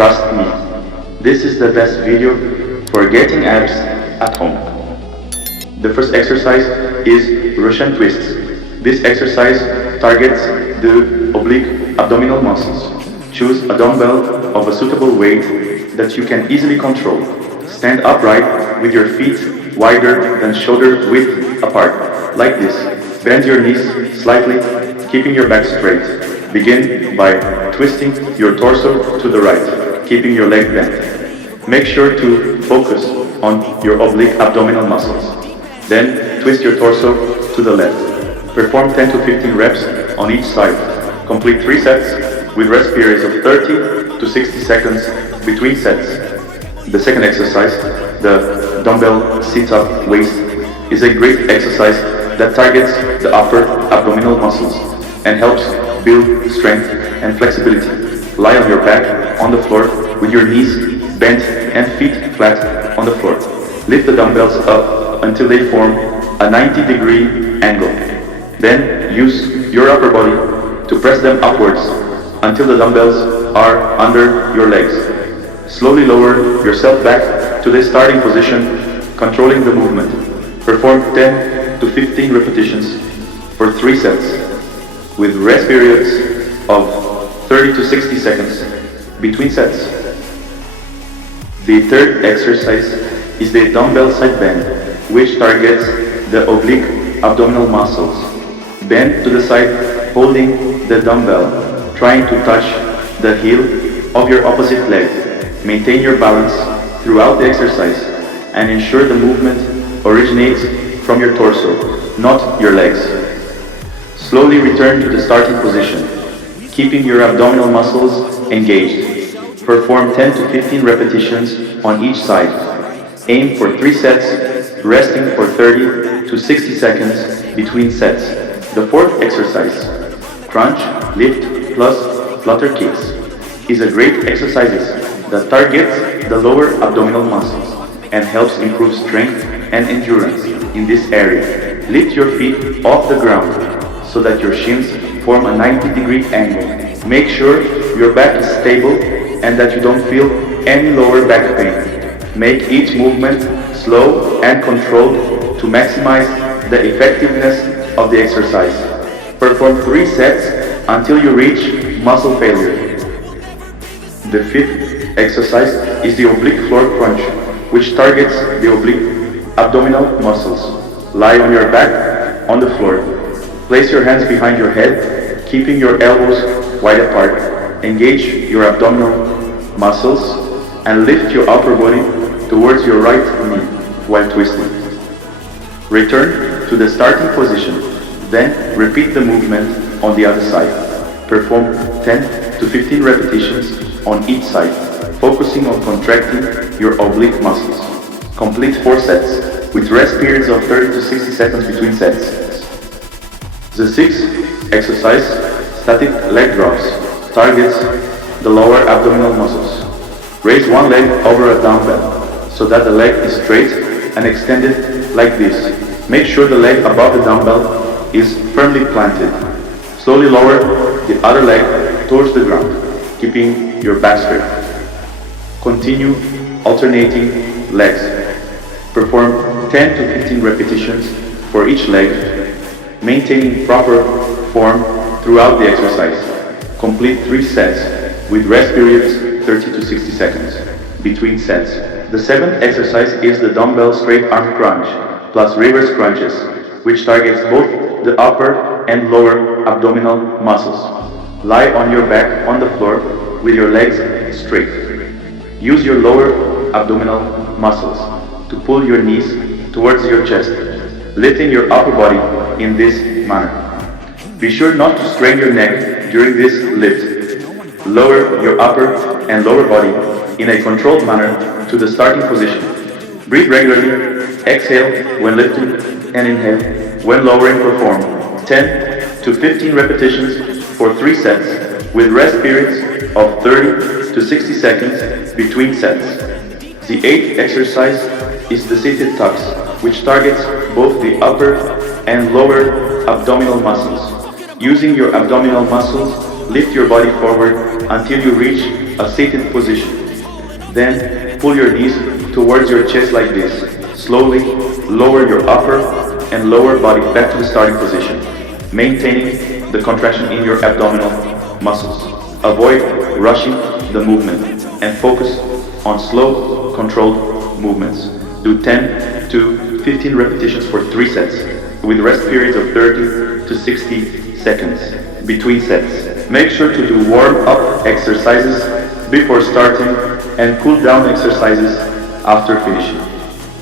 Trust me, this is the best video for getting abs at home. The first exercise is Russian twists. This exercise targets the oblique abdominal muscles. Choose a dumbbell of a suitable weight that you can easily control. Stand upright with your feet wider than shoulder width apart, like this. Bend your knees slightly, keeping your back straight. Begin by twisting your torso to the right, keeping your leg bent. Make sure to focus on your oblique abdominal muscles. Then twist your torso to the left. Perform 10 to 15 reps on each side. Complete 3 sets with rest periods of 30 to 60 seconds between sets. The second exercise, the dumbbell sit-up waist, is a great exercise that targets the upper abdominal muscles and helps build strength and flexibility. Lie on your back on the floor with your knees bent and feet flat on the floor. Lift the dumbbells up until they form a 90-degree angle. Then use your upper body to press them upwards until the dumbbells are under your legs. Slowly lower yourself back to the starting position, controlling the movement. Perform 10 to 15 repetitions for 3 sets, with rest periods of 30 to 60 seconds between sets. The third exercise is the dumbbell side bend, which targets the oblique abdominal muscles. Bend to the side, holding the dumbbell, trying to touch the heel of your opposite leg. Maintain your balance throughout the exercise and ensure the movement originates from your torso, not your legs. Slowly return to the starting position, keeping your abdominal muscles engaged. Perform 10 to 15 repetitions on each side. Aim for 3 sets, resting for 30 to 60 seconds between sets. The fourth exercise, crunch, lift plus flutter kicks, is a great exercise that targets the lower abdominal muscles and helps improve strength and endurance in this area. Lift your feet off the ground so that your shins form a 90-degree angle. Make sure your back is stable and that you don't feel any lower back pain. Make each movement slow and controlled to maximize the effectiveness of the exercise. Perform 3 sets until you reach muscle failure. The fifth exercise is the oblique floor crunch, which targets the oblique abdominal muscles. Lie on your back on the floor. Place your hands behind your head, keeping your elbows wide apart. Engage your abdominal muscles and lift your upper body towards your right knee while twisting. Return to the starting position, then repeat the movement on the other side. Perform 10 to 15 repetitions on each side, focusing on contracting your oblique muscles. Complete 4 sets with rest periods of 30 to 60 seconds between sets. The sixth exercise, static leg drops, targets the lower abdominal muscles. Raise one leg over a dumbbell so that the leg is straight and extended like this. Make sure the leg above the dumbbell is firmly planted. Slowly lower the other leg towards the ground, keeping your back straight. Continue alternating legs. Perform 10 to 15 repetitions for each leg, maintaining proper form throughout the exercise. Complete 3 sets with rest periods 30 to 60 seconds between sets. The seventh exercise is the dumbbell straight arm crunch plus reverse crunches, which targets both the upper and lower abdominal muscles. Lie on your back on the floor with your legs straight. Use your lower abdominal muscles to pull your knees towards your chest, lifting your upper body in this manner. Be sure not to strain your neck during this lift. Lower your upper and lower body in a controlled manner to the starting position. Breathe regularly, exhale when lifting and inhale when lowering. Perform 10 to 15 repetitions for 3 sets with rest periods of 30 to 60 seconds between sets. The 8th exercise is the seated tucks, which targets both the upper and lower abdominal muscles. Using your abdominal muscles, lift your body forward until you reach a seated position. Then pull your knees towards your chest like this. Slowly lower your upper and lower body back to the starting position, maintaining the contraction in your abdominal muscles. Avoid rushing the movement and focus on slow, controlled movements. Do 10 to 15 repetitions for 3 sets, with rest periods of 30 to 60 seconds between sets. Make sure to do warm-up exercises before starting and cool-down exercises after finishing.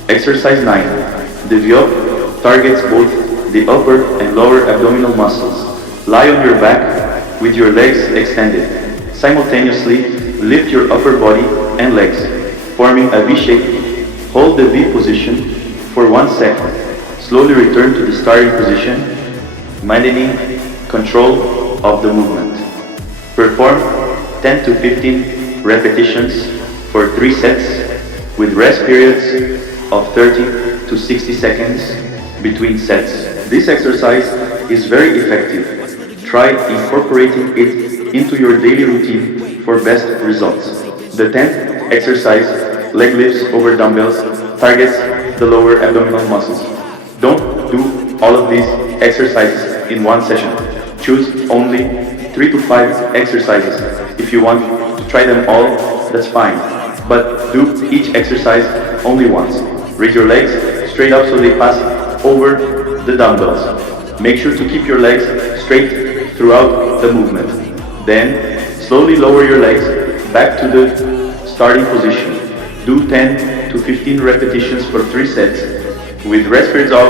Exercise 9. Develop targets both the upper and lower abdominal muscles. Lie on your back with your legs extended. Simultaneously, lift your upper body and legs, forming a V shape. Hold the V position for 1 second. Slowly return to the starting position, maintaining control of the movement. Perform 10 to 15 repetitions for 3 sets with rest periods of 30 to 60 seconds between sets. This exercise is very effective. Try incorporating it into your daily routine for best results. The 10th exercise, leg lifts over dumbbells, targets the lower abdominal muscles. Don't do all of these exercises in one session. Choose only 3 to 5 exercises. If you want to try them all, that's fine. But do each exercise only once. Raise your legs straight up so they pass over the dumbbells. Make sure to keep your legs straight throughout the movement. Then slowly lower your legs back to the starting position. Do 10 to 15 repetitions for 3 sets with rest periods of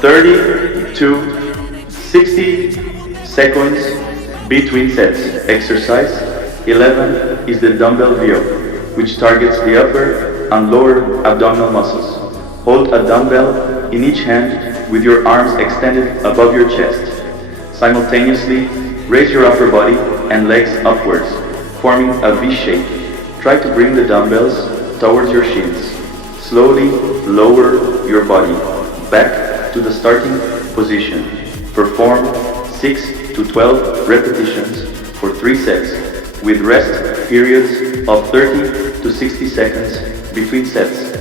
30 to 60 seconds between sets. Exercise 11 is the dumbbell VO, which targets the upper and lower abdominal muscles. Hold a dumbbell in each hand with your arms extended above your chest. Simultaneously, raise your upper body and legs upwards, forming a V shape. Try to bring the dumbbells towards your shins. Slowly lower your body back to the starting position. Perform 6 to 12 repetitions for 3 sets with rest periods of 30 to 60 seconds between sets.